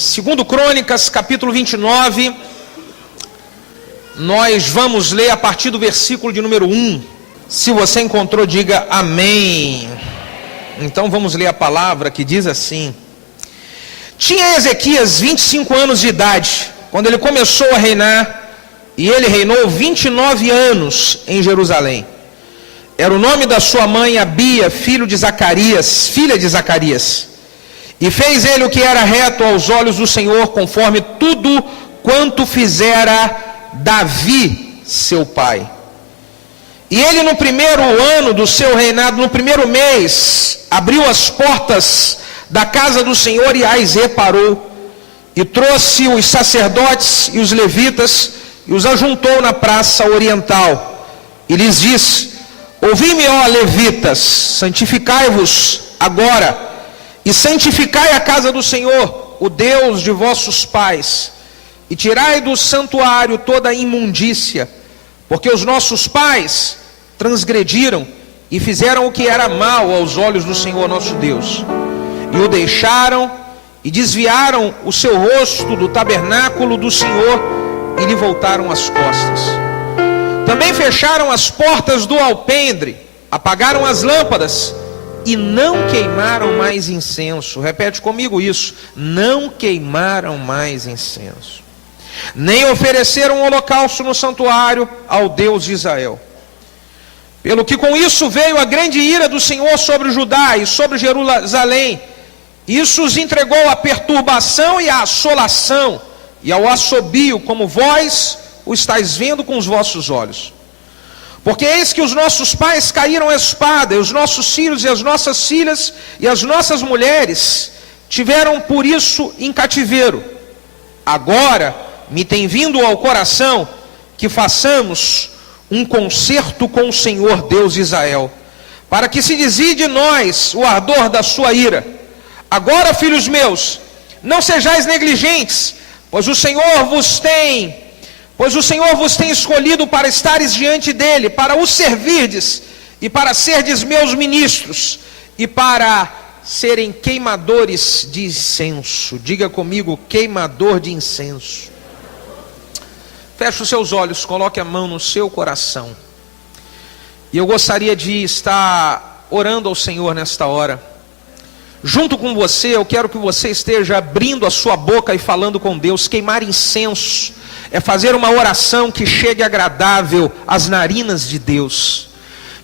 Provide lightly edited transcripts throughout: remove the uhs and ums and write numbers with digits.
Segundo Crônicas, capítulo 29, nós vamos ler a partir do versículo de número 1. Se você encontrou, diga amém. Então vamos ler a palavra que diz assim: Tinha Ezequias 25 anos de idade, quando ele começou a reinar, e ele reinou 29 anos em Jerusalém. Era o nome da sua mãe Abia, filha de Zacarias. E fez ele o que era reto aos olhos do Senhor, conforme tudo quanto fizera Davi, seu pai. E ele, no primeiro ano do seu reinado, no primeiro mês, abriu as portas da casa do Senhor e as reparou, e trouxe os sacerdotes e os levitas, e os ajuntou na praça oriental, e lhes disse: Ouvi-me, ó levitas, santificai-vos agora, e santificai a casa do Senhor, o Deus de vossos pais, e tirai do santuário toda a imundícia, porque os nossos pais transgrediram e fizeram o que era mal aos olhos do Senhor nosso Deus, e o deixaram e desviaram o seu rosto do tabernáculo do Senhor e lhe voltaram as costas. Também fecharam as portas do alpendre, apagaram as lâmpadas e não queimaram mais incenso. Repete comigo isso: não queimaram mais incenso. Nem ofereceram holocausto no santuário ao Deus de Israel. Pelo que com isso veio a grande ira do Senhor sobre Judá e sobre Jerusalém. Isso os entregou à perturbação e à assolação e ao assobio, como vós o estáis vendo com os vossos olhos. Porque eis que os nossos pais caíram à espada, e os nossos filhos e as nossas filhas e as nossas mulheres tiveram por isso em cativeiro. Agora me tem vindo ao coração que façamos um concerto com o Senhor Deus de Israel, para que se desvie de nós o ardor da sua ira. Agora, filhos meus, não sejais negligentes, pois o Senhor vos tem escolhido para estares diante dele, para o servirdes, e para serdes meus ministros, e para serem queimadores de incenso. Diga comigo: queimador de incenso. Feche os seus olhos, coloque a mão no seu coração. E eu gostaria de estar orando ao Senhor nesta hora. Junto com você, eu quero que você esteja abrindo a sua boca e falando com Deus. Queimar incenso é fazer uma oração que chegue agradável às narinas de Deus.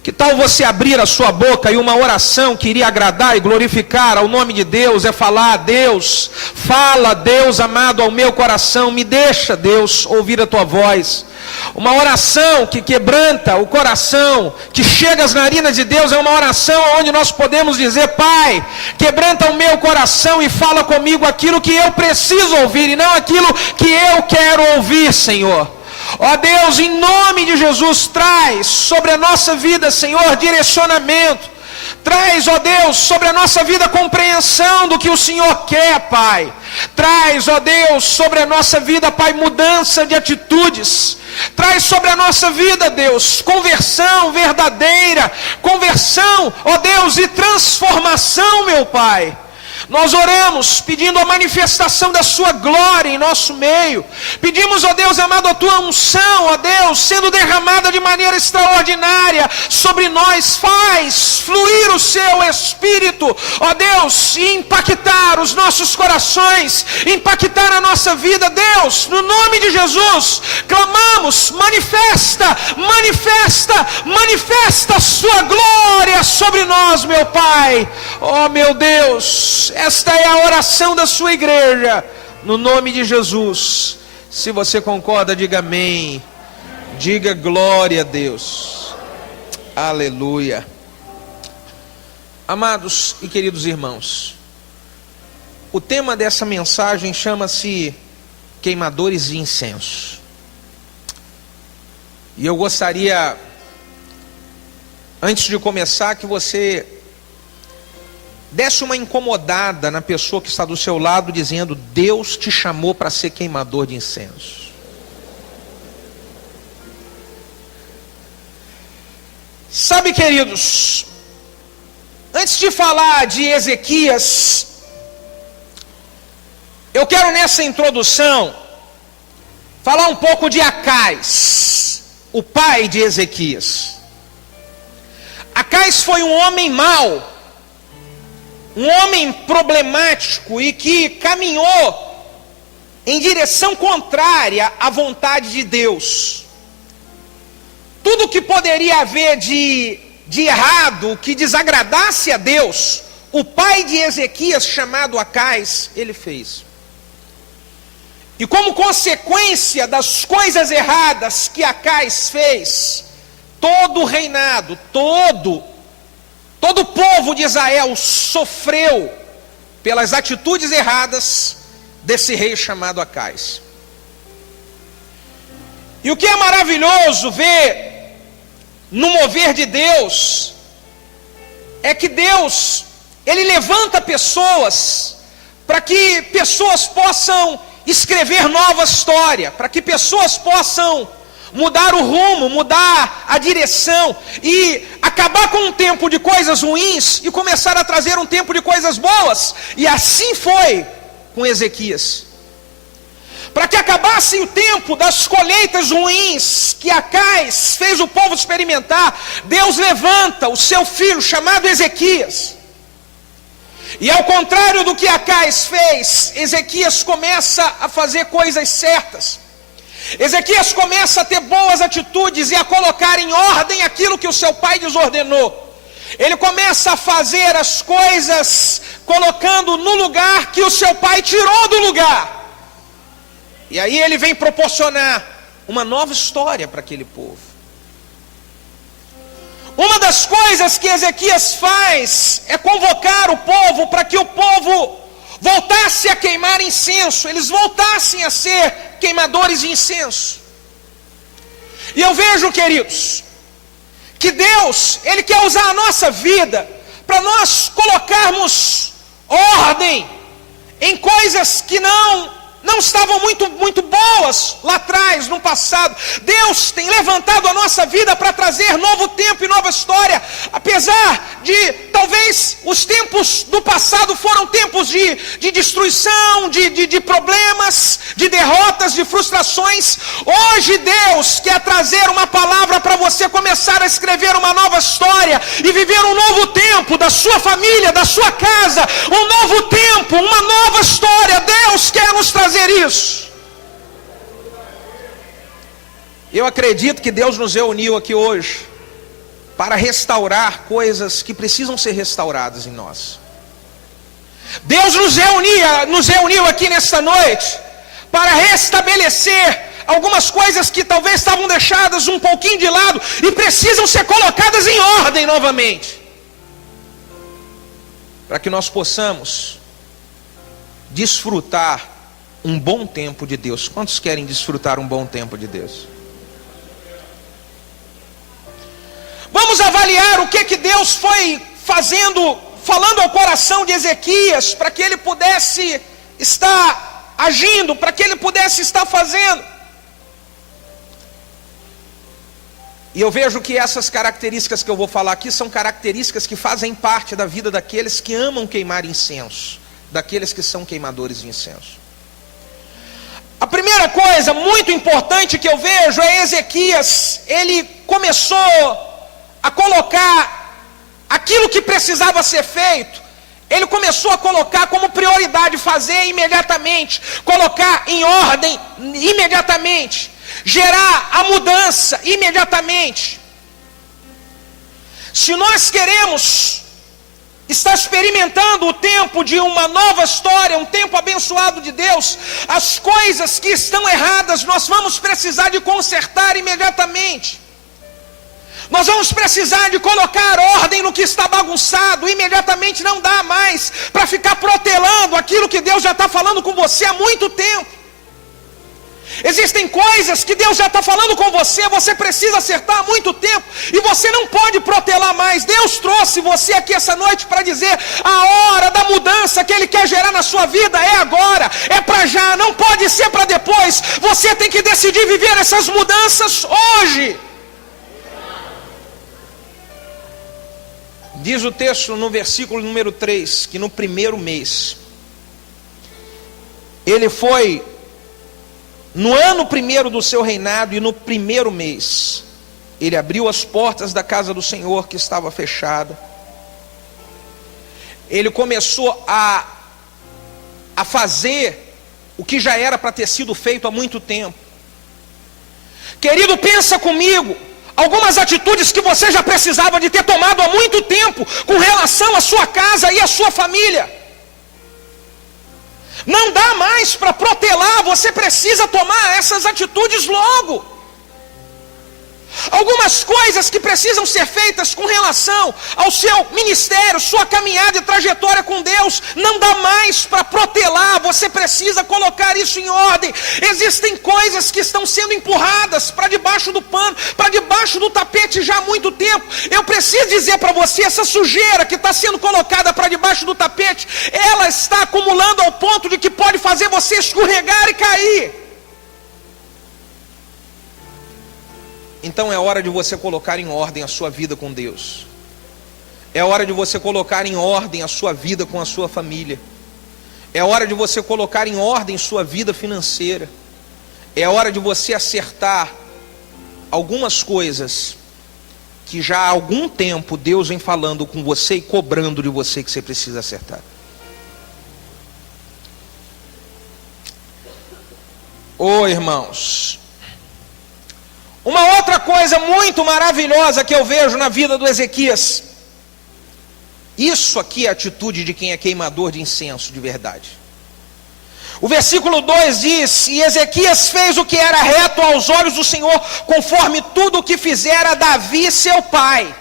Que tal você abrir a sua boca e uma oração que iria agradar e glorificar ao nome de Deus é falar a Deus: fala, Deus amado, ao meu coração, me deixa, Deus, ouvir a tua voz. Uma oração que quebranta o coração, que chega às narinas de Deus, é uma oração onde nós podemos dizer: Pai, quebranta o meu coração e fala comigo aquilo que eu preciso ouvir e não aquilo que eu quero ouvir, Senhor. Ó Deus, em nome de Jesus, traz sobre a nossa vida, Senhor, direcionamento. Traz, ó Deus, sobre a nossa vida compreensão do que o Senhor quer, Pai. Traz, ó Deus, sobre a nossa vida, Pai, mudança de atitudes. Traz sobre a nossa vida, Deus, conversão verdadeira. Conversão, ó Deus, e transformação, meu Pai. Nós oramos pedindo a manifestação da sua glória em nosso meio. Pedimos, ó Deus amado, a tua unção, ó Deus, sendo derramada de maneira extraordinária sobre nós. Faz fluir o seu Espírito, ó Deus, e impactar os nossos corações, impactar a nossa vida. Deus, no nome de Jesus, clamamos: manifesta, manifesta, manifesta a sua glória sobre nós, meu Pai. Ó meu Deus, esta é a oração da sua igreja, no nome de Jesus. Se você concorda, diga amém. Diga glória a Deus. Aleluia. Amados e queridos irmãos, o tema dessa mensagem chama-se queimadores de incenso. E eu gostaria, antes de começar, que você desse uma incomodada na pessoa que está do seu lado, dizendo: Deus te chamou para ser queimador de incenso. Sabe, queridos, antes de falar de Ezequias, Eu quero nessa introdução falar um pouco de Acais, o pai de Ezequias. Acais foi um homem mau, um homem problemático e que caminhou em direção contrária à vontade de Deus. Tudo que poderia haver de errado, que desagradasse a Deus, o pai de Ezequias, chamado Acais, ele fez. E como consequência das coisas erradas que Acais fez, todo o reinado, todo o povo de Israel sofreu pelas atitudes erradas desse rei chamado Acais. E o que é maravilhoso ver no mover de Deus é que Deus, Ele levanta pessoas para que pessoas possam escrever nova história, para que pessoas possam mudar o rumo, mudar a direção e acabar com um tempo de coisas ruins e começar a trazer um tempo de coisas boas. E assim foi com Ezequias. Para que acabasse o tempo das colheitas ruins que Acais fez o povo experimentar, Deus levanta o seu filho chamado Ezequias. E ao contrário do que Acais fez, Ezequias começa a fazer coisas certas. Ezequias começa a ter boas atitudes e a colocar em ordem aquilo que o seu pai desordenou. Ele começa a fazer as coisas colocando no lugar que o seu pai tirou do lugar. E aí ele vem proporcionar uma nova história para aquele povo. Uma das coisas que Ezequias faz é convocar o povo para que o povo voltasse a queimar incenso, eles voltassem a ser queimadores de incenso. E eu vejo, queridos, que Deus, Ele quer usar a nossa vida para nós colocarmos ordem em coisas que não estavam muito boas lá atrás, no passado. Deus tem levantado a nossa vida para trazer novo tempo e nova história. Apesar de, talvez, os tempos do passado foram tempos de destruição, de problemas, de derrotas, de frustrações. Hoje Deus quer trazer uma palavra para você começar a escrever uma nova história e viver um novo tempo da sua família, da sua casa. Um novo tempo, uma nova história. Deus quer nos trazer isso. Eu acredito que Deus nos reuniu aqui hoje para restaurar coisas que precisam ser restauradas em nós. Deus nos reuniu aqui nesta noite para restabelecer algumas coisas que talvez estavam deixadas um pouquinho de lado e precisam ser colocadas em ordem novamente, para que nós possamos desfrutar um bom tempo de Deus. Quantos querem desfrutar um bom tempo de Deus? Vamos avaliar o que Deus foi falando ao coração de Ezequias, para que ele pudesse estar agindo, para que ele pudesse estar fazendo. E eu vejo que essas características que eu vou falar aqui são características que fazem parte da vida daqueles que amam queimar incenso, daqueles que são queimadores de incenso. A primeira coisa muito importante que eu vejo é Ezequias. Ele começou a colocar aquilo que precisava ser feito, ele começou a colocar como prioridade, fazer imediatamente, colocar em ordem imediatamente, gerar a mudança imediatamente. Se nós queremos está experimentando o tempo de uma nova história, um tempo abençoado de Deus, as coisas que estão erradas nós vamos precisar de consertar imediatamente. Nós vamos precisar de colocar ordem no que está bagunçado imediatamente. Não dá mais para ficar protelando aquilo que Deus já está falando com você há muito tempo. Existem coisas que Deus já está falando com você, você precisa acertar há muito tempo, e você não pode protelar mais. Deus trouxe você aqui essa noite para dizer, a hora da mudança que Ele quer gerar na sua vida é agora, é para já, não pode ser para depois. Você tem que decidir viver essas mudanças hoje. Diz o texto no versículo número 3, que no primeiro mês, ele foi no ano primeiro do seu reinado e no primeiro mês, ele abriu as portas da casa do Senhor que estava fechada. Ele começou a fazer o que já era para ter sido feito há muito tempo. Querido, pensa comigo, algumas atitudes que você já precisava de ter tomado há muito tempo com relação à sua casa e à sua família. Não dá mais para protelar, você precisa tomar essas atitudes logo. Algumas coisas que precisam ser feitas com relação ao seu ministério, sua caminhada e trajetória com Deus, não dá mais para protelar, você precisa colocar isso em ordem. Existem coisas que estão sendo empurradas para debaixo do pano, para debaixo do tapete já há muito tempo. Eu preciso dizer para você, essa sujeira que está sendo colocada para debaixo do tapete, ela está acumulando ao ponto de que pode fazer você escorregar e cair. Então é hora de você colocar em ordem a sua vida com Deus. É hora de você colocar em ordem a sua vida com a sua família. É hora de você colocar em ordem sua vida financeira. É hora de você acertar algumas coisas que já há algum tempo Deus vem falando com você e cobrando de você que você precisa acertar. Irmãos, uma outra coisa muito maravilhosa que eu vejo na vida do Ezequias, isso aqui é a atitude de quem é queimador de incenso de verdade. O versículo 2 diz: e Ezequias fez o que era reto aos olhos do Senhor, conforme tudo o que fizera Davi seu pai.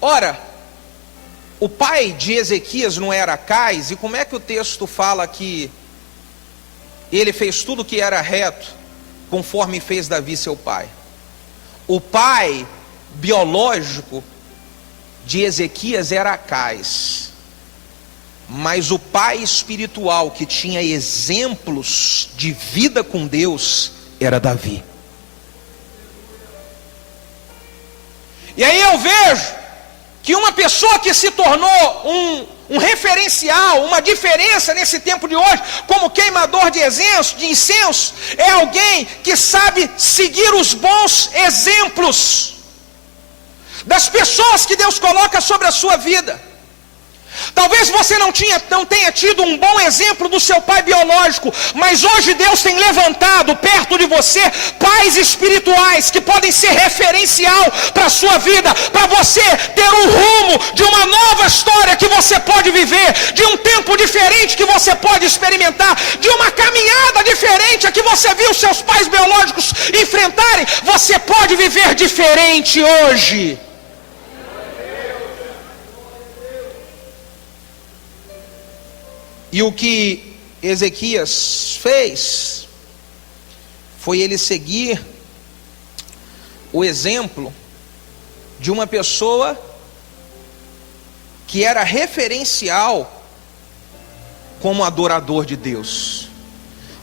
Ora, o pai de Ezequias não era Acais, e como é que o texto fala que ele fez tudo o que era reto, conforme fez Davi seu pai? O pai biológico de Ezequias era Acais, mas o pai espiritual que tinha exemplos de vida com Deus era Davi. E aí eu vejo que uma pessoa que se tornou um referencial, uma diferença nesse tempo de hoje, como queimador de incenso, é alguém que sabe seguir os bons exemplos das pessoas que Deus coloca sobre a sua vida. Talvez você não tenha tido um bom exemplo do seu pai biológico, mas hoje Deus tem levantado perto de você pais espirituais que podem ser referencial para a sua vida, para você ter um rumo de uma nova história que você pode viver, de um tempo diferente que você pode experimentar, de uma caminhada diferente a que você viu seus pais biológicos enfrentarem. Você pode viver diferente hoje. E o que Ezequias fez foi ele seguir o exemplo de uma pessoa que era referencial como adorador de Deus,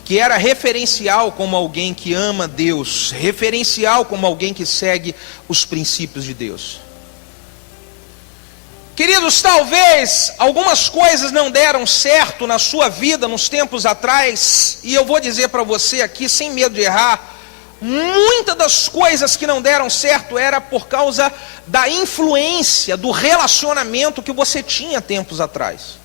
que era referencial como alguém que ama Deus, referencial como alguém que segue os princípios de Deus. Queridos, talvez algumas coisas não deram certo na sua vida nos tempos atrás, e eu vou dizer para você aqui, sem medo de errar, muitas das coisas que não deram certo era por causa da influência, do relacionamento que você tinha tempos atrás.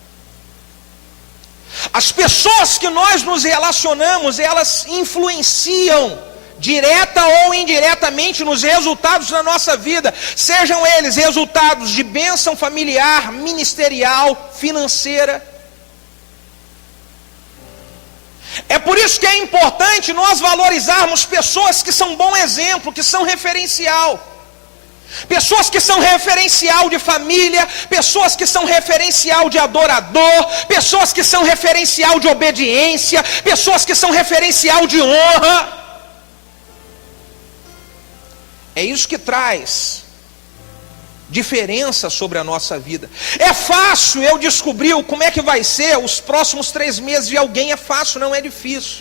As pessoas que nós nos relacionamos, elas influenciam direta ou indiretamente nos resultados da nossa vida, sejam eles resultados de bênção familiar, ministerial, financeira. É por isso que é importante nós valorizarmos pessoas que são bom exemplo, que são referencial. Pessoas que são referencial de família, pessoas que são referencial de adorador, pessoas que são referencial de obediência, pessoas que são referencial de honra. É isso que traz diferença sobre a nossa vida. É fácil eu descobrir como é que vai ser os próximos 3 meses de alguém, é fácil, não é difícil.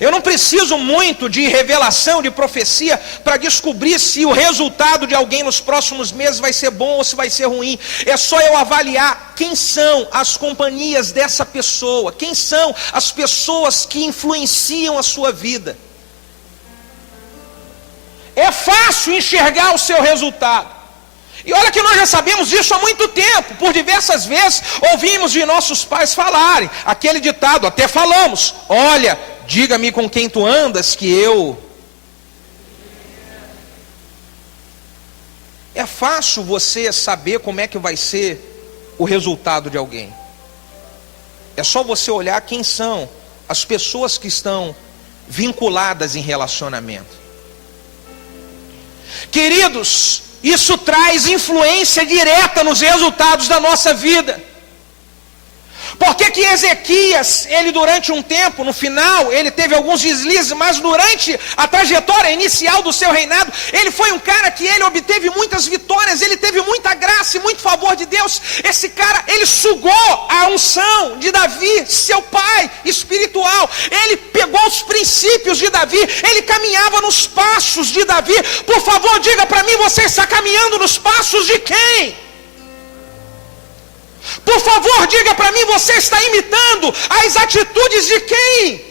Eu não preciso muito de revelação, de profecia, para descobrir se o resultado de alguém nos próximos meses vai ser bom ou se vai ser ruim. É só eu avaliar quem são as companhias dessa pessoa, quem são as pessoas que influenciam a sua vida. É fácil enxergar o seu resultado. E olha que nós já sabemos disso há muito tempo. Por diversas vezes ouvimos de nossos pais falarem aquele ditado, até falamos: olha, diga-me com quem tu andas que eu... É fácil você saber como é que vai ser o resultado de alguém. É só você olhar quem são as pessoas que estão vinculadas em relacionamento. Queridos, isso traz influência direta nos resultados da nossa vida. Por que Ezequias, ele durante um tempo, no final, ele teve alguns deslizes, mas durante a trajetória inicial do seu reinado, ele foi um cara que ele obteve muitas vitórias, ele teve muita graça e muito favor de Deus. Esse cara, ele sugou a unção de Davi, seu pai espiritual. Ele pegou os princípios de Davi, ele caminhava nos passos de Davi. Por favor, diga para mim, você está caminhando nos passos de quem? Por favor, diga para mim, você está imitando as atitudes de quem?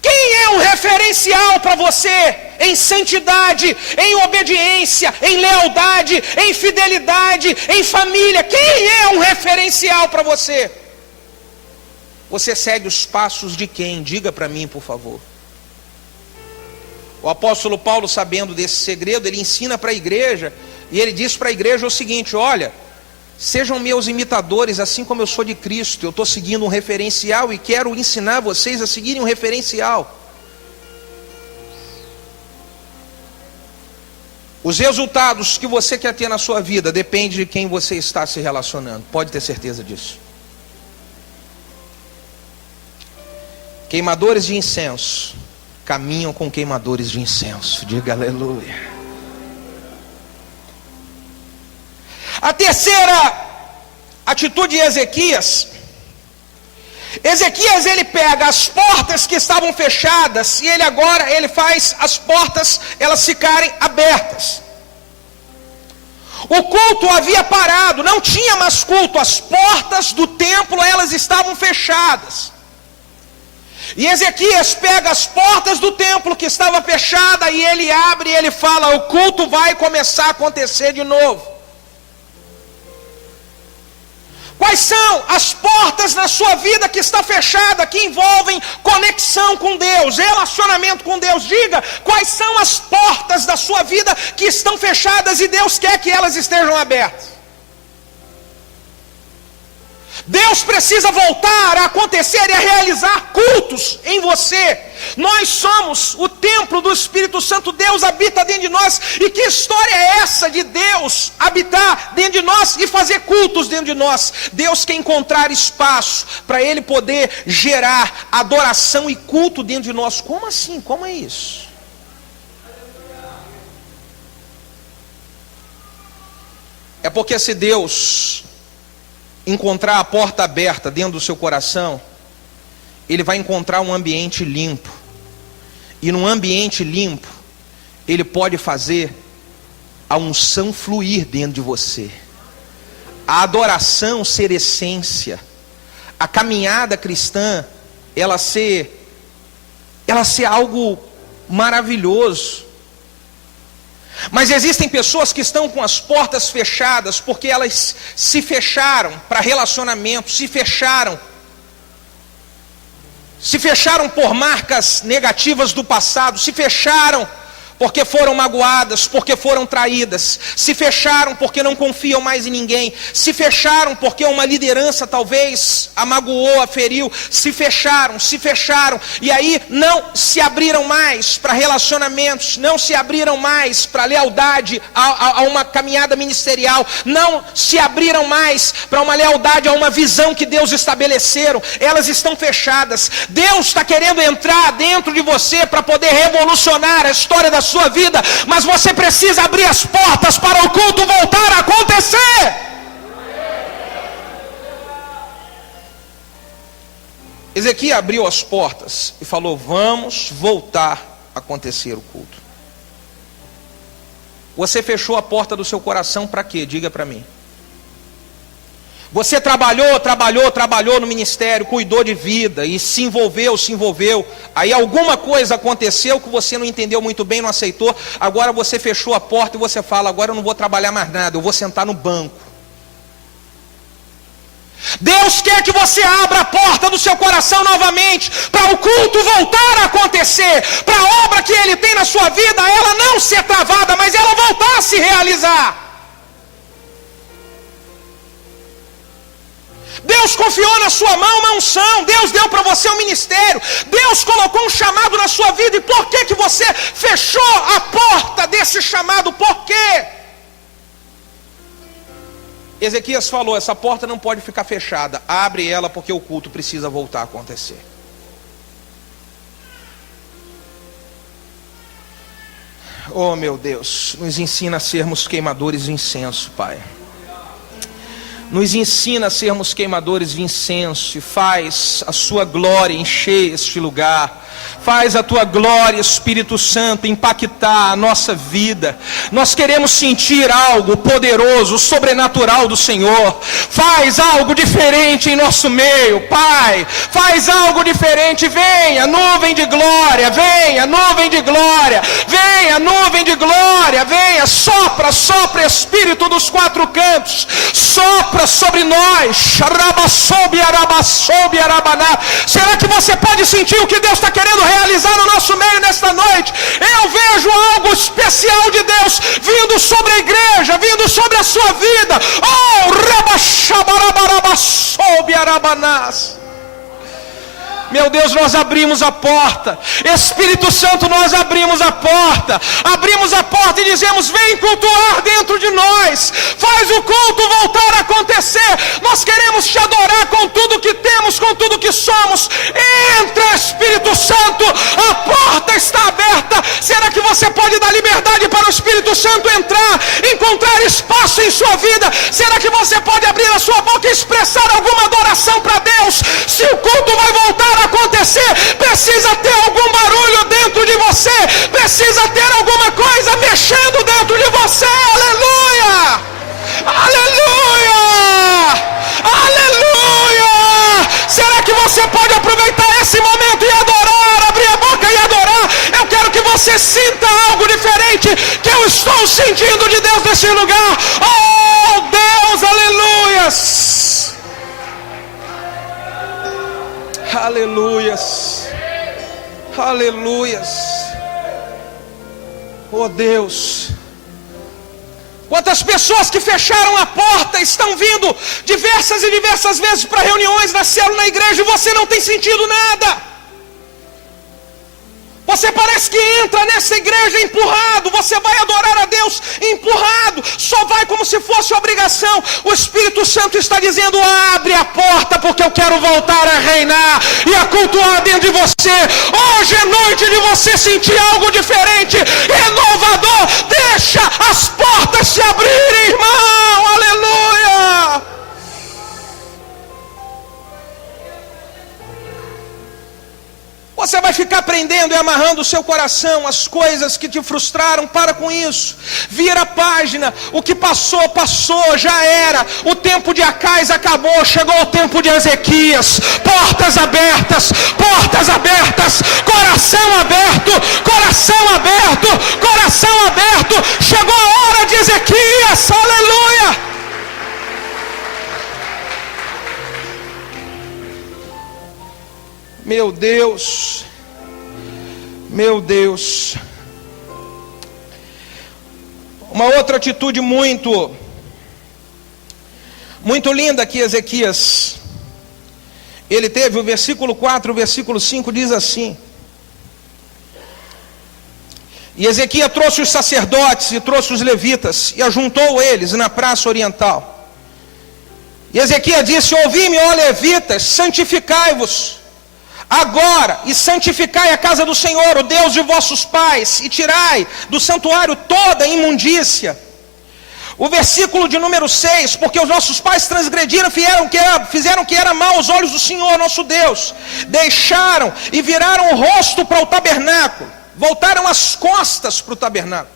Quem é um referencial para você em santidade, em obediência, em lealdade, em fidelidade, em família? Quem é um referencial para você? Você segue os passos de quem? Diga para mim, por favor. O apóstolo Paulo, sabendo desse segredo, ele ensina para a igreja, e ele diz para a igreja o seguinte: olha, sejam meus imitadores, assim como eu sou de Cristo. Eu estou seguindo um referencial e quero ensinar vocês a seguirem um referencial. Os resultados que você quer ter na sua vida dependem de quem você está se relacionando. Pode ter certeza disso. Queimadores de incenso caminham com queimadores de incenso. Diga aleluia. A terceira atitude de Ezequias, ele pega as portas que estavam fechadas e ele faz as portas elas ficarem abertas. O culto havia parado, não tinha mais culto, as portas do templo elas estavam fechadas. E Ezequias pega as portas do templo que estava fechada e ele abre e ele fala: o culto vai começar a acontecer de novo. Quais são as portas na sua vida que está fechada, que envolvem conexão com Deus, relacionamento com Deus? Diga, quais são as portas da sua vida que estão fechadas e Deus quer que elas estejam abertas? Deus precisa voltar a acontecer e a realizar cultos em você. Nós somos o templo do Espírito Santo. Deus habita dentro de nós. E que história é essa de Deus habitar dentro de nós e fazer cultos dentro de nós? Deus quer encontrar espaço para Ele poder gerar adoração e culto dentro de nós. Como assim? Como é isso? É porque se Deus encontrar a porta aberta dentro do seu coração, ele vai encontrar um ambiente limpo. E num ambiente limpo, ele pode fazer a unção fluir dentro de você, a adoração ser essência, a caminhada cristã ela ser algo maravilhoso. Mas existem pessoas que estão com as portas fechadas porque elas se fecharam para relacionamento, se fecharam por marcas negativas do passado, se fecharam porque foram magoadas, porque foram traídas, se fecharam porque não confiam mais em ninguém, se fecharam porque uma liderança talvez a magoou, a feriu, se fecharam, e aí não se abriram mais para relacionamentos, não se abriram mais para lealdade a uma caminhada ministerial, não se abriram mais para uma lealdade a uma visão que Deus estabeleceram. Elas estão fechadas. Deus está querendo entrar dentro de você para poder revolucionar a história da sua vida, mas você precisa abrir as portas para o culto voltar a acontecer. Ezequias abriu as portas e falou: vamos voltar a acontecer o culto. Você fechou a porta do seu coração para quê? Diga para mim. Você trabalhou no ministério, cuidou de vida e se envolveu. Aí alguma coisa aconteceu que você não entendeu muito bem, não aceitou. Agora você fechou a porta e você fala: agora eu não vou trabalhar mais nada, eu vou sentar no banco. Deus quer que você abra a porta do seu coração novamente, para o culto voltar a acontecer, para a obra que Ele tem na sua vida, ela não ser travada, mas ela voltar a se realizar. Deus confiou na sua mão uma unção, Deus deu para você um ministério, Deus colocou um chamado na sua vida, e por que você fechou a porta desse chamado? Por quê? Ezequias falou: essa porta não pode ficar fechada, abre ela porque o culto precisa voltar a acontecer. Oh meu Deus, nos ensina a sermos queimadores de incenso, Pai. Nos ensina a sermos queimadores de incenso, e faz a sua glória encher este lugar. Faz a tua glória, Espírito Santo, impactar a nossa vida. Nós queremos sentir algo poderoso, sobrenatural do Senhor. Faz algo diferente em nosso meio, Pai. Faz algo diferente. Venha, nuvem de glória. Venha, nuvem de glória. Venha, nuvem de glória. Venha, sopra, sopra, Espírito dos quatro cantos. Sopra sobre nós. Será que você pode sentir o que Deus está querendo realizar no nosso meio nesta noite? Eu vejo algo especial de Deus vindo sobre a igreja, vindo sobre a sua vida. Oh, rabashabarabarabassobiarabanás. Meu Deus, nós abrimos a porta. Espírito Santo, nós abrimos a porta. Abrimos a porta e dizemos: vem cultuar dentro de nós. Faz o culto voltar a acontecer. Nós queremos te adorar com tudo que temos, com tudo que somos. Entra, Espírito Santo. A porta está aberta. Será que você pode dar liberdade para o Espírito Santo entrar, encontrar espaço em sua vida? Será que você pode abrir a sua boca e expressar alguma adoração para Deus? Se o culto vai voltar a acontecer, precisa ter algum barulho dentro de você, precisa ter alguma coisa mexendo dentro de você. Aleluia, aleluia, aleluia. Será que você pode aproveitar esse momento e adorar, abrir a boca e adorar? Eu quero que você sinta algo diferente que eu estou sentindo de Deus nesse lugar. Oh Deus, aleluias. Aleluias, aleluias. Oh Deus, quantas pessoas que fecharam a porta estão vindo diversas e diversas vezes para reuniões na célula, na igreja, e você não tem sentido nada. Você parece que entra nessa igreja empurrado, você vai adorar a Deus empurrado, só vai como se fosse obrigação. O Espírito Santo está dizendo: abre a porta, porque eu quero voltar a reinar e a cultuar dentro de você. Hoje é noite de você sentir algo diferente, renovador. Deixa as portas se abrirem, irmão, aleluia. Você vai ficar prendendo e amarrando o seu coração as coisas que te frustraram. Para com isso, vira a página. O que passou, passou, já era. O tempo de Acais acabou, chegou o tempo de Ezequias. Portas abertas, coração aberto, coração aberto, coração aberto. Chegou a hora de Ezequias, aleluia. Meu Deus, meu Deus. Uma outra atitude muito linda que Ezequias ele teve, o versículo 4, o versículo 5 diz assim: e Ezequias trouxe os sacerdotes e trouxe os levitas e ajuntou eles na praça oriental. E Ezequias disse: ouvi-me, ó levitas, santificai-vos agora e santificai a casa do Senhor, o Deus de vossos pais, e tirai do santuário toda a imundícia. O versículo de número 6, porque os nossos pais transgrediram, fizeram que era mal aos olhos do Senhor nosso Deus, deixaram e viraram o rosto para o tabernáculo, voltaram as costas para o tabernáculo.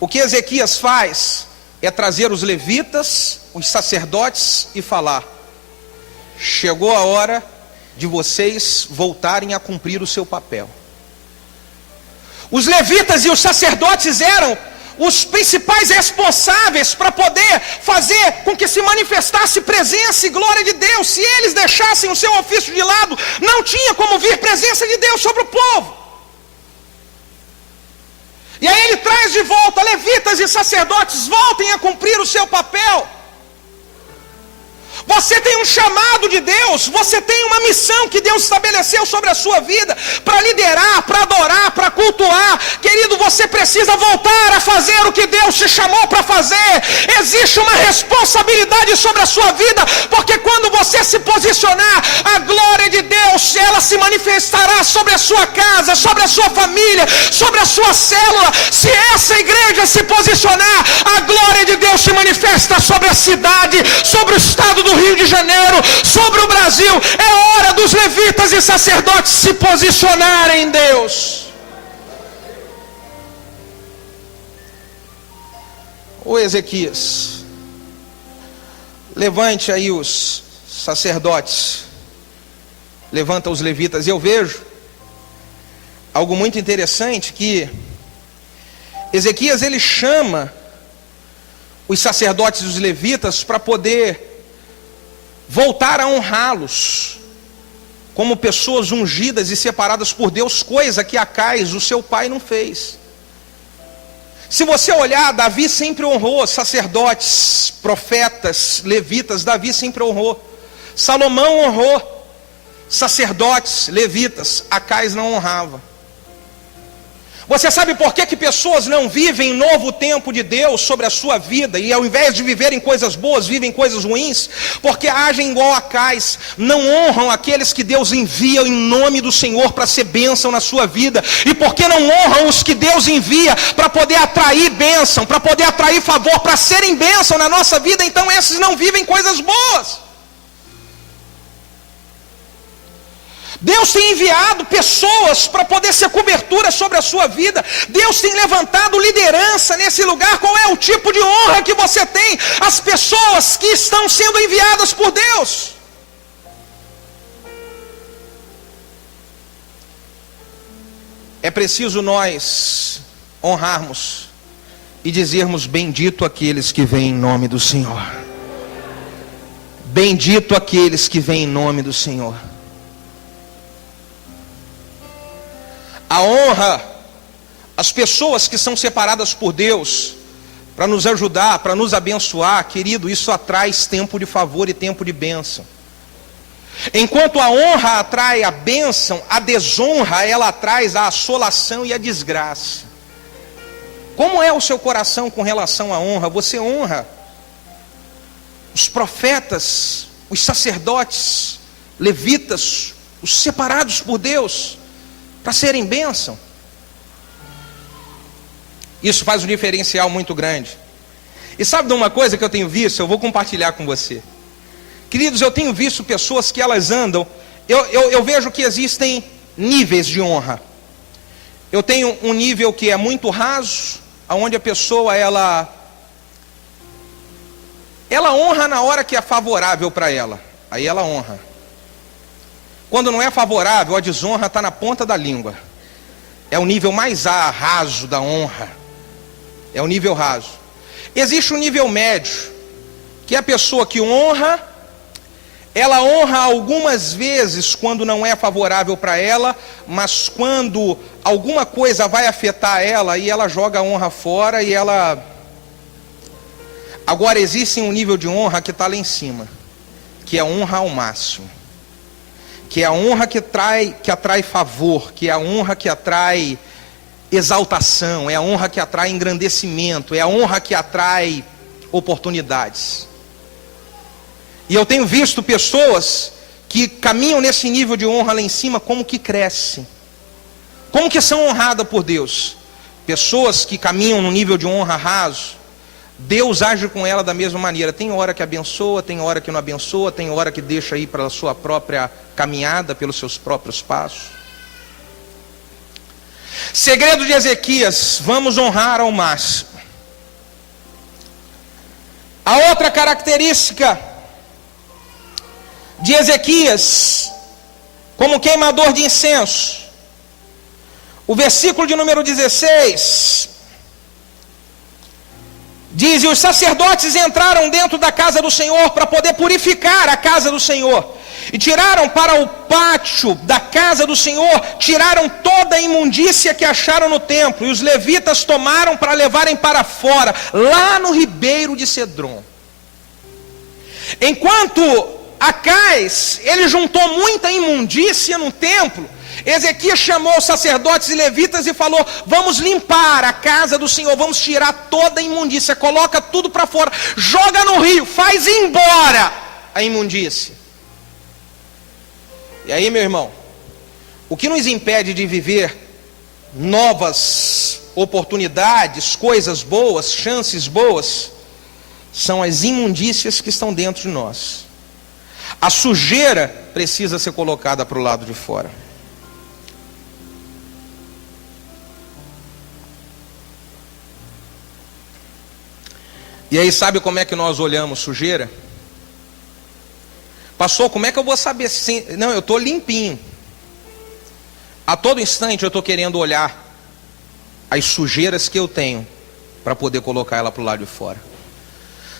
O que Ezequias faz é trazer os levitas, os sacerdotes e falar: chegou a hora de vocês voltarem a cumprir o seu papel. Os levitas e os sacerdotes eram os principais responsáveis para poder fazer com que se manifestasse presença e glória de Deus. Se eles deixassem o seu ofício de lado, não tinha como vir presença de Deus sobre o povo. E aí ele traz de volta: levitas e sacerdotes, voltem a cumprir o seu papel. Você tem um chamado de Deus, você tem uma missão que Deus estabeleceu sobre a sua vida, para liderar, para adorar, para cultuar. Querido, você precisa voltar a fazer o que Deus te chamou para fazer. Existe uma responsabilidade sobre a sua vida, porque quando você se posicionar, a glória de Deus, ela se manifestará sobre a sua casa, sobre a sua família, sobre a sua célula. Se essa igreja se posicionar, a glória de Deus se manifesta sobre a cidade, sobre o estado do Rio de Janeiro, sobre o Brasil. É hora dos levitas e sacerdotes se posicionarem em Deus. Ô Ezequias, levante aí os sacerdotes, levanta os levitas. E eu vejo algo muito interessante, que Ezequias ele chama os sacerdotes e os levitas para poder voltar a honrá-los como pessoas ungidas e separadas por Deus, coisa que Acais, o seu pai, não fez. Se você olhar, Davi sempre honrou sacerdotes, profetas, levitas. Davi sempre honrou. Salomão honrou sacerdotes, levitas. Acais não honrava. Você sabe por que pessoas não vivem novo tempo de Deus sobre a sua vida, e ao invés de viverem coisas boas, vivem coisas ruins? Porque agem igual a Acais, não honram aqueles que Deus envia em nome do Senhor para ser bênção na sua vida. E porque não honram os que Deus envia para poder atrair bênção, para poder atrair favor, para serem bênção na nossa vida, então esses não vivem coisas boas. Deus tem enviado pessoas para poder ser cobertura sobre a sua vida. Deus tem levantado liderança nesse lugar. Qual é o tipo de honra que você tem? As pessoas que estão sendo enviadas por Deus. É preciso nós honrarmos e dizermos: bendito aqueles que vêm em nome do Senhor. Bendito aqueles que vêm em nome do Senhor. A honra, as pessoas que são separadas por Deus para nos ajudar, para nos abençoar, querido, isso atrai tempo de favor e tempo de bênção. Enquanto a honra atrai a bênção, a desonra, ela traz a assolação e a desgraça. Como é o seu coração com relação à honra? Você honra os profetas, os sacerdotes, levitas, os separados por Deus para serem bênção? Isso faz um diferencial muito grande. E sabe de uma coisa que eu tenho visto? Eu vou compartilhar com você. Queridos, eu tenho visto pessoas que elas andam, eu vejo que existem níveis de honra. Eu tenho um nível que é muito raso, onde a pessoa ela honra na hora que é favorável para ela. Aí ela honra. Quando não é favorável, a desonra está na ponta da língua. É o nível mais raso da honra. É o nível raso. Existe um nível médio, que é a pessoa que honra. Ela honra algumas vezes quando não é favorável para ela, mas quando alguma coisa vai afetar ela, e ela joga a honra fora e ela... Agora existe um nível de honra que está lá em cima, que é honra ao máximo. Que é a honra que atrai favor, que é a honra que atrai exaltação, é a honra que atrai engrandecimento, é a honra que atrai oportunidades. E eu tenho visto pessoas que caminham nesse nível de honra lá em cima, como que crescem, como que são honradas por Deus, pessoas que caminham no nível de honra raso, Deus age com ela da mesma maneira. Tem hora que abençoa, tem hora que não abençoa, tem hora que deixa ir para a sua própria caminhada, pelos seus próprios passos. Segredo de Ezequias: vamos honrar ao máximo. A outra característica de Ezequias, como queimador de incenso, o versículo de número 16 diz: e os sacerdotes entraram dentro da casa do Senhor para poder purificar a casa do Senhor, e tiraram para o pátio da casa do Senhor, tiraram toda a imundícia que acharam no templo, e os levitas tomaram para levarem para fora, lá no ribeiro de Cedron. Enquanto Acais, ele juntou muita imundícia no templo, Ezequias chamou os sacerdotes e levitas e falou: vamos limpar a casa do Senhor, vamos tirar toda a imundícia, coloca tudo para fora, joga no rio, faz embora a imundícia. E aí, meu irmão, o que nos impede de viver novas oportunidades, coisas boas, chances boas, são as imundícias que estão dentro de nós. A sujeira precisa ser colocada para o lado de fora. E aí, sabe como é que nós olhamos sujeira? Pastor, como é que eu vou saber se... Não, eu estou limpinho. A todo instante eu estou querendo olhar as sujeiras que eu tenho para poder colocar ela para o lado de fora.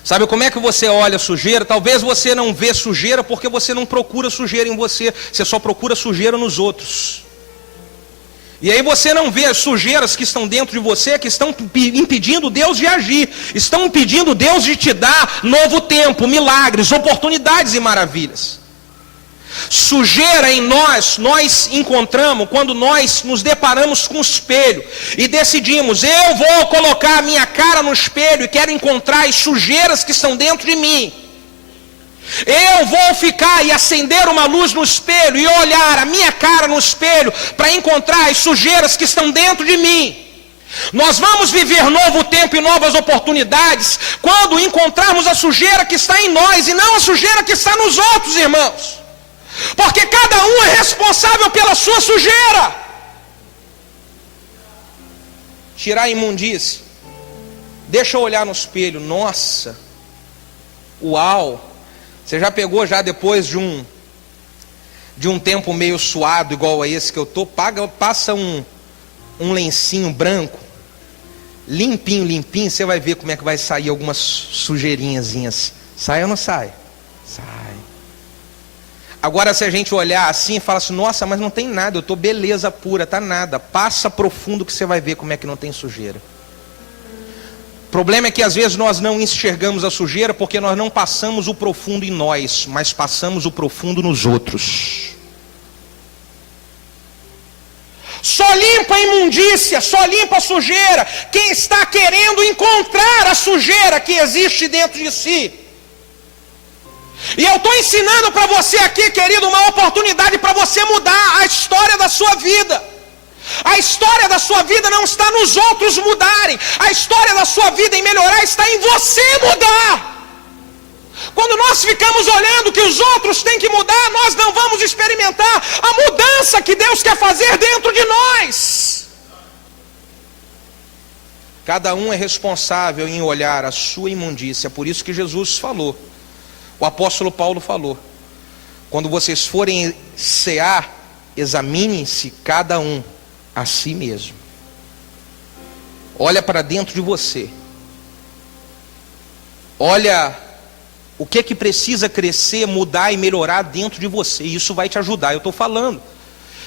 Sabe como é que você olha sujeira? Talvez você não vê sujeira porque você não procura sujeira em você, você só procura sujeira nos outros. E aí você não vê as sujeiras que estão dentro de você, que estão impedindo Deus de agir, estão impedindo Deus de te dar novo tempo, milagres, oportunidades e maravilhas. Sujeira em nós encontramos quando nós nos deparamos com o espelho e decidimos: eu vou colocar a minha cara no espelho e quero encontrar as sujeiras que estão dentro de mim. Eu vou ficar e acender uma luz no espelho e olhar a minha cara no espelho para encontrar as sujeiras que estão dentro de mim. Nós vamos viver novo tempo e novas oportunidades quando encontrarmos a sujeira que está em nós e não a sujeira que está nos outros, irmãos. Porque cada um é responsável pela sua sujeira. Tirar a imundície. Deixa eu olhar no espelho. Nossa, uau. Você já pegou já depois de um tempo meio suado igual a esse que eu estou, passa um lencinho branco, limpinho, você vai ver como é que vai sair algumas sujeirinhas. Sai ou não sai? Sai. Agora se a gente olhar assim e falar assim: nossa, mas não tem nada, eu estou beleza pura, tá nada. Passa profundo que você vai ver como é que não tem sujeira. O problema é que às vezes nós não enxergamos a sujeira porque nós não passamos o profundo em nós, mas passamos o profundo nos outros. Só limpa a imundícia, só limpa a sujeira quem está querendo encontrar a sujeira que existe dentro de si. E eu estou ensinando para você aqui, querido, uma oportunidade para você mudar a história da sua vida. A história da sua vida não está nos outros mudarem. A história da sua vida em melhorar está em você mudar. Quando nós ficamos olhando que os outros têm que mudar, nós não vamos experimentar a mudança que Deus quer fazer dentro de nós. Cada um é responsável em olhar a sua imundícia. Por isso que Jesus falou, o apóstolo Paulo falou: quando vocês forem cear, examinem-se cada um a si mesmo. Olha para dentro de você. Olha o que precisa crescer, mudar e melhorar dentro de você. E isso vai te ajudar. Eu estou falando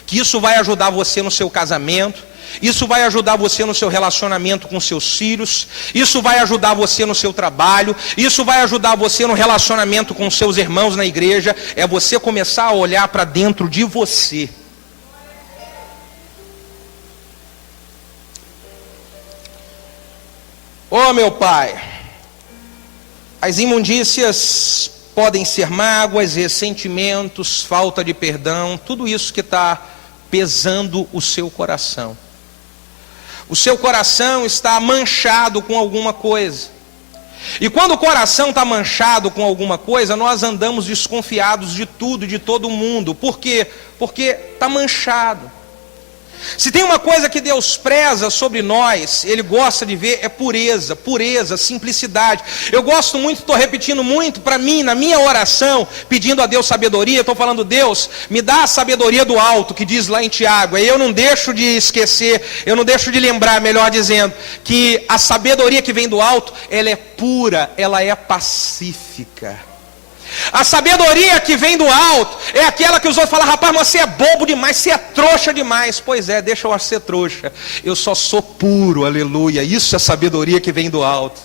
que isso vai ajudar você no seu casamento, isso vai ajudar você no seu relacionamento com seus filhos, isso vai ajudar você no seu trabalho, isso vai ajudar você no relacionamento com seus irmãos na igreja. É você começar a olhar para dentro de você. Oh, meu Pai, as imundícias podem ser mágoas, ressentimentos, falta de perdão, tudo isso que está pesando o seu coração. O seu coração está manchado com alguma coisa. E quando o coração está manchado com alguma coisa, nós andamos desconfiados de tudo e de todo mundo. Por quê? Porque está manchado. Se tem uma coisa que Deus preza sobre nós, Ele gosta de ver, é pureza, simplicidade. Eu gosto muito, estou repetindo muito para mim, na minha oração, pedindo a Deus sabedoria. Estou falando: Deus, me dá a sabedoria do alto, que diz lá em Tiago. E eu não deixo de esquecer, eu não deixo de lembrar, melhor dizendo, que a sabedoria que vem do alto, ela é pura, ela é pacífica. A sabedoria que vem do alto é aquela que os outros falam: rapaz, mas você é bobo demais, você é trouxa demais. Pois é, deixa eu ser trouxa. Eu só sou puro, aleluia. Isso é sabedoria que vem do alto.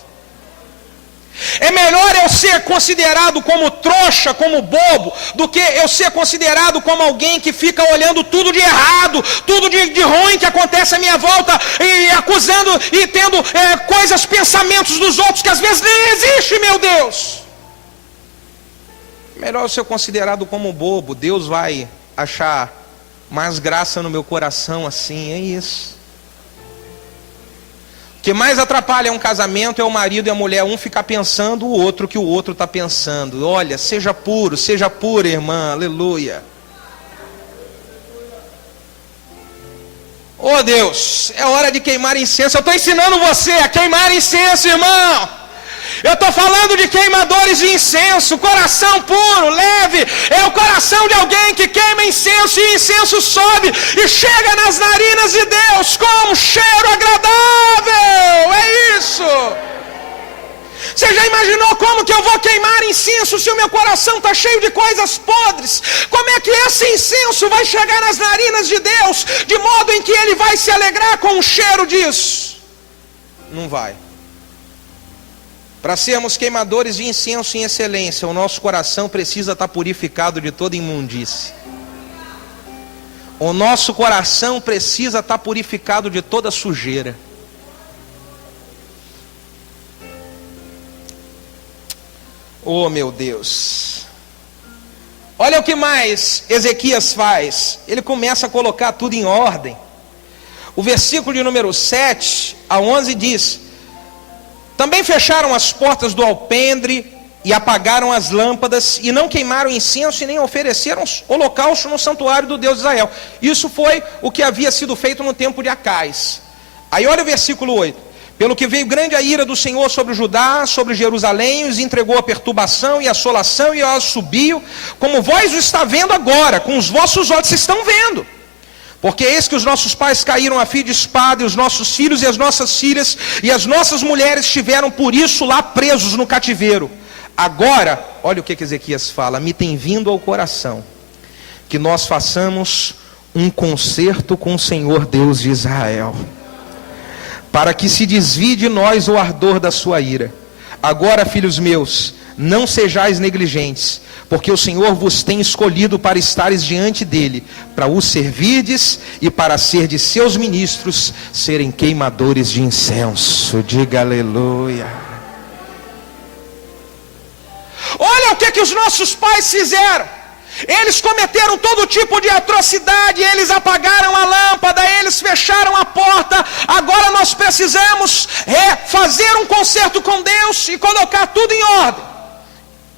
É melhor eu ser considerado como trouxa, como bobo, do que eu ser considerado como alguém que fica olhando tudo de errado, tudo de ruim que acontece à minha volta, e acusando e tendo coisas, pensamentos dos outros que às vezes nem existe, meu Deus. Melhor eu ser considerado como bobo. Deus vai achar mais graça no meu coração assim, é isso. O que mais atrapalha um casamento é o marido e a mulher, um ficar pensando o outro que o outro está pensando. Olha, seja puro, seja pura, irmã, aleluia. Oh Deus, é hora de queimar incenso. Eu estou ensinando você a queimar incenso, irmão. Eu estou falando de queimadores de incenso, coração puro, leve. É o coração de alguém que queima incenso, e incenso sobe e chega nas narinas de Deus com um cheiro agradável. É isso. Você já imaginou como que eu vou queimar incenso se o meu coração está cheio de coisas podres? Como é que esse incenso vai chegar nas narinas de Deus, de modo em que Ele vai se alegrar com o cheiro disso? Não vai. Para sermos queimadores de incenso em excelência, o nosso coração precisa estar purificado de toda imundície. O nosso coração precisa estar purificado de toda sujeira. Oh meu Deus. Olha o que mais Ezequias faz. Ele começa a colocar tudo em ordem. O versículo de número 7 a 11 diz: também fecharam as portas do alpendre e apagaram as lâmpadas, e não queimaram incenso e nem ofereceram holocausto no santuário do Deus de Israel. Isso foi o que havia sido feito no tempo de Acais. Aí olha o versículo 8. Pelo que veio grande a ira do Senhor sobre Judá, sobre Jerusalém, os entregou a perturbação e a assolação e ao assobio, como vós o está vendo agora, com os vossos olhos vocês estão vendo. Porque eis que os nossos pais caíram a fio de espada, e os nossos filhos e as nossas filhas e as nossas mulheres estiveram por isso lá presos no cativeiro. Agora, olha o que Ezequias fala: me tem vindo ao coração que nós façamos um concerto com o Senhor Deus de Israel, para que se desvie de nós o ardor da sua ira. Agora, filhos meus, não sejais negligentes, porque o Senhor vos tem escolhido para estares diante dele, para o servirdes e para ser de seus ministros, serem queimadores de incenso. Diga aleluia. Olha o que os nossos pais fizeram. Eles cometeram todo tipo de atrocidade, eles apagaram a lâmpada, eles fecharam a porta. Agora nós precisamos fazer um concerto com Deus e colocar tudo em ordem.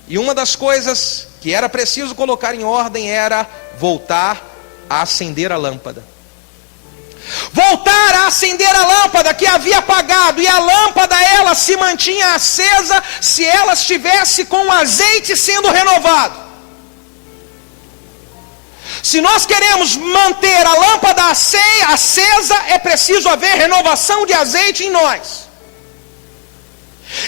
E uma das coisas que era preciso colocar em ordem era voltar a acender a lâmpada. Voltar a acender a lâmpada que havia apagado. E a lâmpada, ela se mantinha acesa se ela estivesse com o azeite sendo renovado. Se nós queremos manter a lâmpada acesa, é preciso haver renovação de azeite em nós.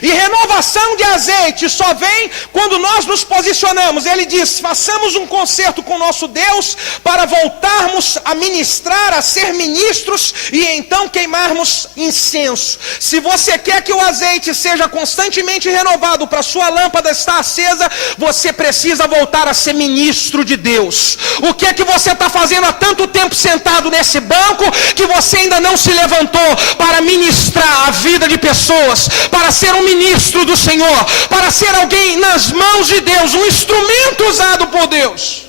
E renovação de azeite só vem quando nós nos posicionamos. Ele diz: façamos um concerto com o nosso Deus para voltarmos a ministrar, a ser ministros e então queimarmos incenso. Se você quer que o azeite seja constantemente renovado para sua lâmpada estar acesa, você precisa voltar a ser ministro de Deus. O que é que você está fazendo há tanto tempo sentado nesse banco que você ainda não se levantou para ministrar a vida de pessoas, para ser um ministro do Senhor, para ser alguém nas mãos de Deus, um instrumento usado por Deus?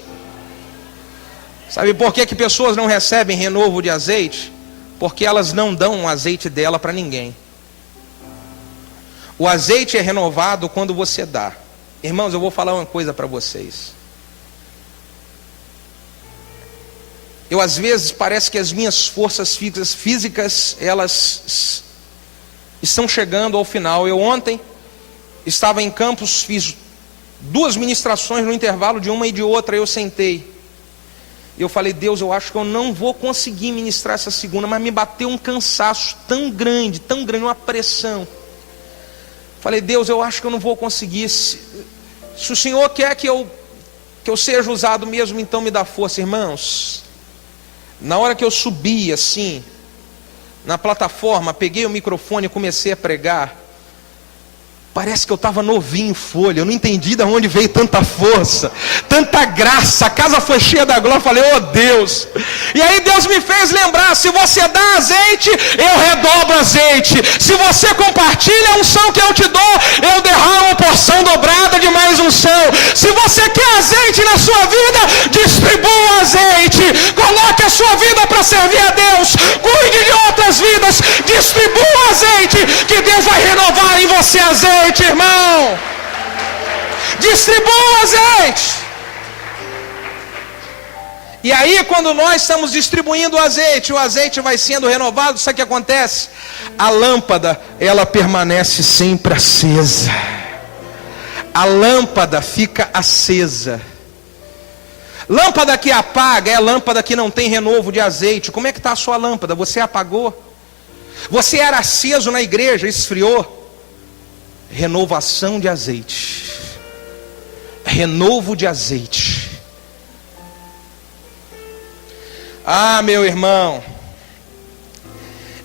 Sabe por que pessoas não recebem renovo de azeite? porque elas não dão o azeite dela para ninguém. O azeite é renovado quando você dá. Irmãos, eu vou falar uma coisa para vocês. Eu às vezes parece que as minhas forças físicas, elas estão chegando ao final. Eu ontem estava em Campos, fiz 2 ministrações no intervalo de uma e de outra, eu sentei. Eu falei, Deus, eu acho que eu não vou conseguir ministrar essa segunda, mas me bateu um cansaço tão grande, uma pressão. Falei, Deus, eu acho que eu não vou conseguir. Se o Senhor quer que eu seja usado mesmo, então me dá força. Irmãos, na hora que eu subi assim, na plataforma, peguei o microfone e comecei a pregar, parece que eu estava novinho em folha. Eu não entendi de onde veio tanta força, tanta graça. A casa foi cheia da glória. Eu falei, oh Deus. E aí Deus me fez lembrar, se você dá azeite, eu redobro azeite. Se você compartilha a unção que eu te dou, eu derramo uma porção dobrada de mais unção. Se você quer azeite na sua vida, distribua o azeite. Coloque a sua vida para servir a Deus. Cuide de outras vidas. Distribua o azeite, que Deus vai renovar em você azeite. Irmão, distribua o azeite. E aí quando nós estamos distribuindo o azeite vai sendo renovado. Sabe o que acontece? A lâmpada, ela permanece sempre acesa. A lâmpada fica acesa. Lâmpada que apaga é lâmpada que não tem renovo de azeite. Como é que está a sua lâmpada? Você apagou? Você era aceso na igreja, esfriou? Renovação de azeite. Renovo de azeite. Ah, meu irmão,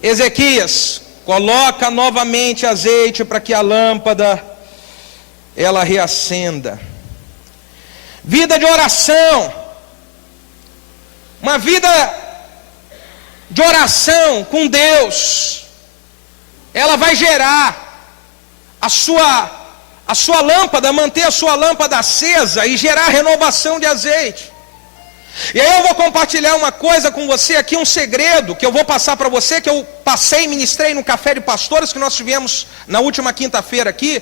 Ezequias coloca novamente azeite para que a lâmpada ela reacenda. Vida de oração. Uma vida de oração com Deus, ela vai gerar a sua lâmpada, manter a sua lâmpada acesa e gerar renovação de azeite. E aí eu vou compartilhar uma coisa com você aqui, um segredo que eu vou passar para você, que eu passei e ministrei no Café de Pastores que nós tivemos na última quinta-feira aqui.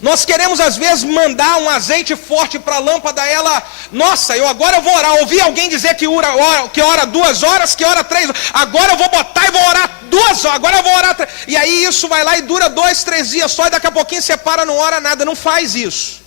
Nós queremos às vezes mandar um azeite forte para a lâmpada, ela, nossa, agora eu vou orar, ouvi alguém dizer que ora 2 horas, que ora 3 horas, agora eu vou botar e vou orar 2 horas, agora eu vou orar 3, e aí isso vai lá e dura 2, 3 dias só, e daqui a pouquinho você para, não ora nada. Não faz isso.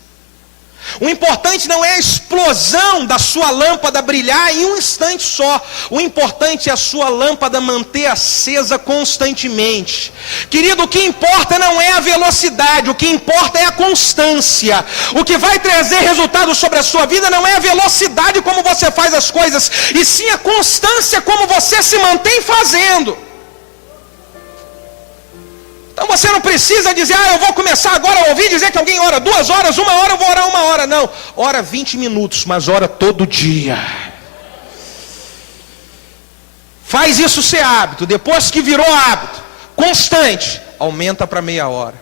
O importante não é a explosão da sua lâmpada brilhar em um instante só. O importante é a sua lâmpada manter acesa constantemente. Querido, o que importa não é a velocidade, o que importa é a constância. O que vai trazer resultado sobre a sua vida não é a velocidade como você faz as coisas, e sim a constância como você se mantém fazendo. Então você não precisa dizer, eu vou começar agora a ouvir dizer que alguém ora 2 horas, 1 hora, eu vou orar 1 hora. Não, ora 20 minutos, mas ora todo dia. Faz isso ser hábito. Depois que virou hábito, constante, aumenta para meia hora.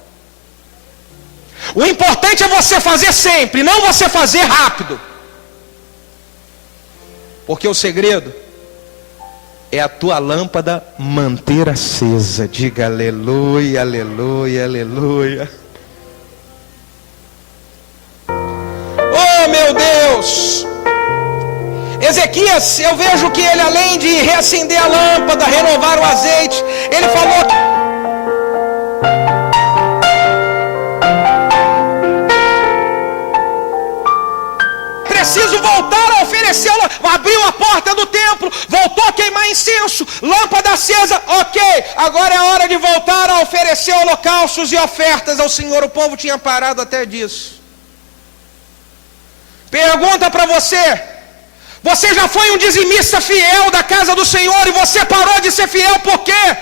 O importante é você fazer sempre, não você fazer rápido. Porque o segredo é a tua lâmpada manter acesa. Diga aleluia, aleluia, aleluia. Oh meu Deus! Ezequias, eu vejo que ele, além de reacender a lâmpada, renovar o azeite, ele falou que preciso voltar a oferecer, abriu a porta do templo, voltou a queimar incenso, lâmpada acesa, ok, agora é hora de voltar a oferecer holocaustos e ofertas ao Senhor. O povo tinha parado até disso. Pergunta para você, você já foi um dizimista fiel da casa do Senhor e você parou de ser fiel por quê?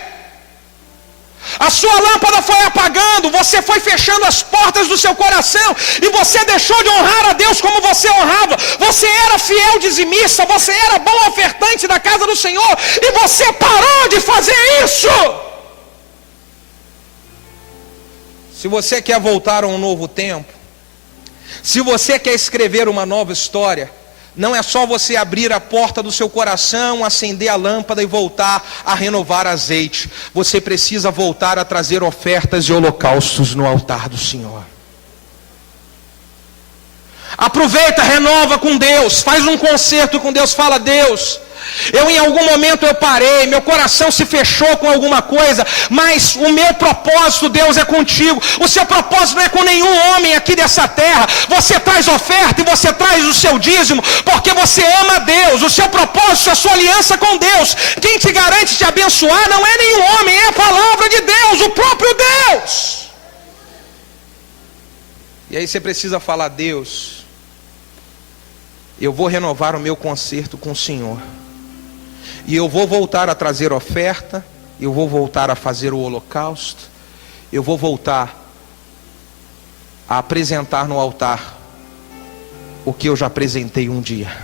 A sua lâmpada foi apagando, você foi fechando as portas do seu coração e você deixou de honrar a Deus como você honrava. Você era fiel dizimista, você era bom ofertante da casa do Senhor e você parou de fazer isso. Se você quer voltar a um novo tempo, se você quer escrever uma nova história, Não é só você abrir a porta do seu coração, acender a lâmpada e voltar a renovar azeite. Você precisa voltar a trazer ofertas e holocaustos no altar do Senhor. Aproveita, renova com Deus, faz um concerto com Deus, fala: Deus, em algum momento eu parei, meu coração se fechou com alguma coisa, mas o meu propósito, Deus, é contigo. O seu propósito não é com nenhum homem aqui dessa terra. Você traz oferta e você traz o seu dízimo, porque você ama Deus. O seu propósito é a sua aliança com Deus. Quem te garante te abençoar não é nenhum homem, é a palavra de Deus, o próprio Deus. E aí você precisa falar: Deus, eu vou renovar o meu concerto com o Senhor. E eu vou voltar a trazer oferta, eu vou voltar a fazer o holocausto, eu vou voltar a apresentar no altar o que eu já apresentei um dia.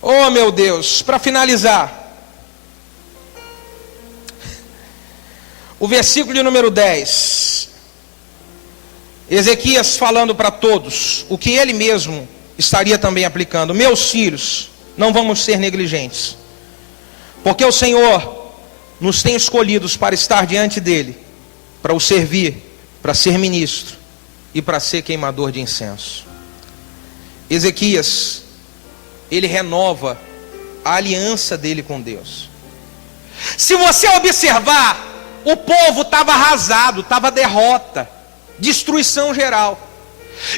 Oh, meu Deus, para finalizar, o versículo de número 10, Ezequias falando para todos o que ele mesmo estaria também aplicando: meus filhos, não vamos ser negligentes, porque o Senhor nos tem escolhidos para estar diante dele, para o servir, para ser ministro e para ser queimador de incenso. Ezequias, ele renova a aliança dele com Deus. Se você observar, o povo estava arrasado, estava derrota, destruição geral.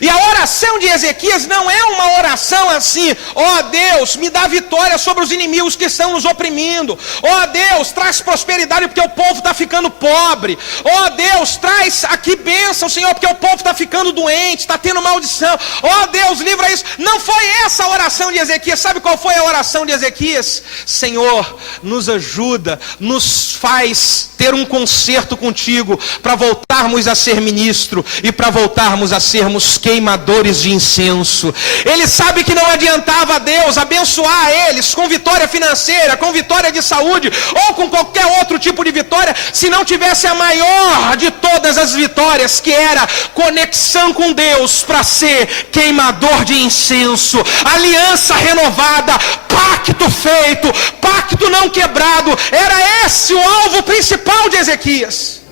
E a oração de Ezequias não é uma oração assim: ó Deus, me dá vitória sobre os inimigos que estão nos oprimindo. Ó Deus, traz prosperidade porque o povo está ficando pobre. Ó Deus, traz aqui bênção, Senhor, porque o povo está ficando doente, está tendo maldição. Ó Deus, livra isso. Não foi essa a oração de Ezequias. Sabe qual foi a oração de Ezequias? Senhor, nos ajuda, nos faz ter um concerto contigo, para voltarmos a ser ministro e para voltarmos a sermos queimadores de incenso. Ele sabe que não adiantava a Deus abençoar eles com vitória financeira, com vitória de saúde ou com qualquer outro tipo de vitória, se não tivesse a maior de todas as vitórias, que era conexão com Deus para ser queimador de incenso. Aliança renovada, pacto feito, pacto não quebrado. Era esse o alvo principal de Ezequias.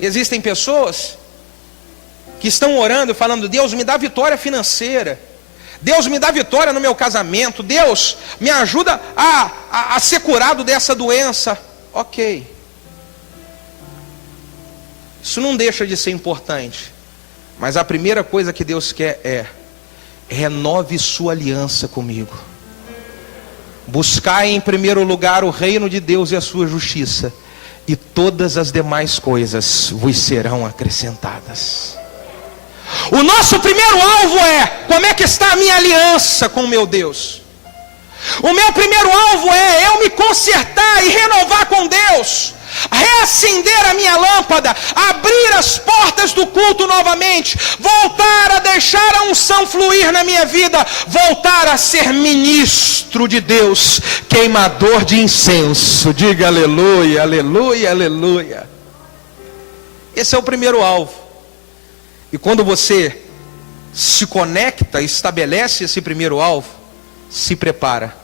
Existem pessoas que estão orando, falando: Deus, me dá vitória financeira, Deus, me dá vitória no meu casamento, Deus, me ajuda a ser curado dessa doença. Ok, isso não deixa de ser importante, mas a primeira coisa que Deus quer é: renove sua aliança comigo. Buscai em primeiro lugar o reino de Deus e a sua justiça, e todas as demais coisas vos serão acrescentadas. O nosso primeiro alvo é: como é que está a minha aliança com o meu Deus? O meu primeiro alvo é eu me consertar e renovar com Deus, reacender a minha lâmpada, abrir as portas do culto novamente, voltar a deixar a unção fluir na minha vida, voltar a ser ministro de Deus, queimador de incenso. Diga aleluia, aleluia, aleluia. Esse é o primeiro alvo. E quando você se conecta, estabelece esse primeiro alvo, se prepara.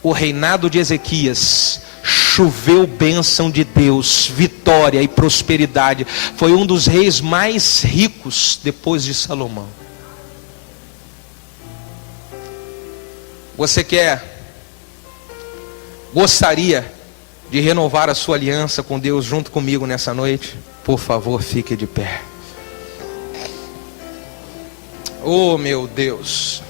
O reinado de Ezequias choveu bênção de Deus, vitória e prosperidade. Foi um dos reis mais ricos depois de Salomão. Você gostaria de renovar a sua aliança com Deus junto comigo nessa noite? Por favor, fique de pé. Oh, meu Deus.